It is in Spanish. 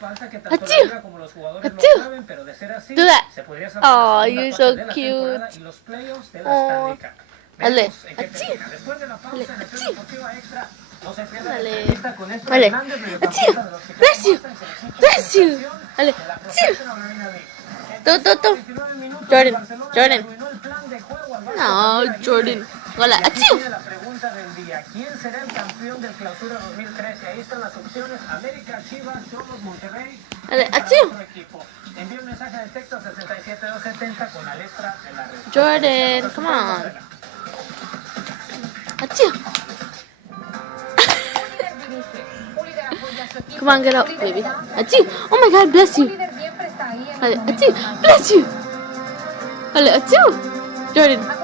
Achoo! Achoo! Do that. Oh, you're so cute. Oh. Dale. Achoo. Dale. Achoo. Dale. Dale. Achoo. Bless you. Bless you. Dale. Achoo. Tú. Jordan. No, Jordan. Hola. Achoo. ¿Quién será el campeón del Clausura 2013? Ahí están las opciones: América, Chivas, Cholos, Monterrey. Dale. Achoo. Envía un mensaje de texto a 67270 con la letra de la respuesta. Jordan, come on. Achoo. Come on, get up, baby. Achoo. Oh my God, bless you. Dale. Achoo. Bless you. Dale. Achoo. Jordan.